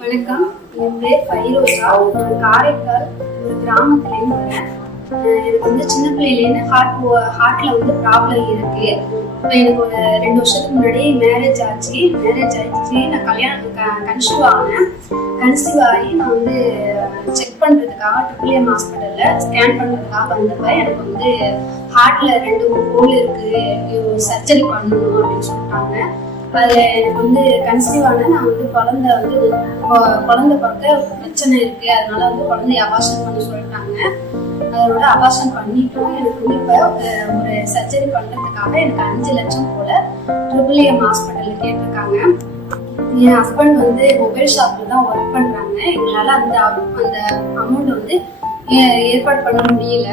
வணக்கம், என் பேர் ஃபைரோசா. நான் காரைக்கால் ஒரு கிராமத்துலேருந்து வரேன். எனக்கு சின்ன பிள்ளையிலேருந்து ஹார்ட்ல ப்ராப்ளம் இருக்கு. இப்போ எனக்கு ஒரு 2 வருஷத்துக்கு முன்னாடி மேரேஜ் ஆச்சு. நான் கன்சீவ் ஆனேன். கன்சீவ் ஆகி நான் செக் பண்ணுறதுக்காக ட்ரிபிள்எம் ஹாஸ்பிட்டலில் ஸ்கேன் பண்ணுறதுக்காக வந்தப்ப எனக்கு ஹார்ட்ல 2 ஹோல் இருக்கு, சர்ஜரி பண்ணணும் அப்படின்னு சொல்லிட்டாங்க. அதில் எனக்கு கன்சீவ் ஆன நான் குழந்தை பார்க்க பிரச்சனை இருக்கு, அதனால குழந்தைய அபார்ஷன் பண்ண சொல்லிட்டாங்க. அதோட அபார்ஷன் பண்ணிட்டோம். எனக்கு இப்போ ஒரு சர்ஜரி பண்ணுறதுக்காக எனக்கு 5 லட்சம் போல ட்ரிபிள்எம் ஹாஸ்பிட்டலில் கேட்டிருக்காங்க. என் ஹஸ்பண்ட் மொபைல் ஷாப்பில் தான் ஒர்க் பண்ணுறாங்க. எங்களால் அந்த அமௌண்ட் ஏற்பாடு பண்ண முடியல.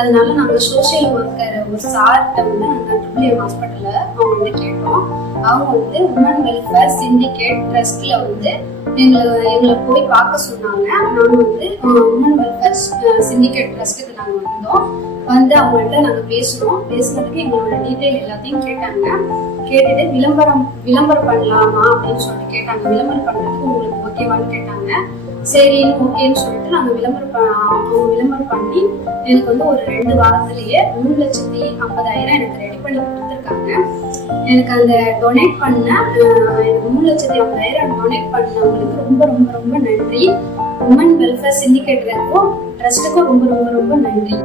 அதனால நாங்கள் சோசியல் ஒர்க்கர் ஒரு சார்கிட்ட நாங்கள் ட்ரிபிள்எம் ஹாஸ்பிட்டலில் அவங்க கேட்டோம். அவங்க உமன் வெல்ஃபேர் சிண்டிகேட் ட்ரஸ்ட்ல எங்களை போய் பார்க்க சொன்னாங்க. நாங்கள் உமன் வெல்ஃபேர் சிண்டிகேட் ட்ரஸ்ட்டுக்கு நாங்கள் அவங்கள்ட்ட நாங்கள் பேசுனதுக்கு எங்களோட டீட்டெயில் எல்லாத்தையும் கேட்டாங்க. கேட்டுட்டு விளம்பரம் பண்ணலாமா அப்படின்னு சொல்லிட்டு கேட்டாங்க. விளம்பரம் பண்ணுறதுக்கு உங்களுக்கு ஓகேவான்னு கேட்டாங்க. சரின்னு ஓகேன்னு சொல்லிட்டு நாங்கள் விளம்பரம் பண்ணி எனக்கு ஒரு 2 வாரத்திலேயே 3,50,000 எனக்கு ரெடி பண்ணி கொடுத்துருக்காங்க. எனக்கு அந்த டொனேட் பண்ண எனக்கு 3,50,000 டொனேட் பண்ணவங்களுக்கு ரொம்ப ரொம்ப ரொம்ப நன்றி. உமன் வெல்ஃபேர் சிண்டிகேட்டுக்கும் ட்ரஸ்ட்டுக்கும் ரொம்ப ரொம்ப ரொம்ப நன்றி.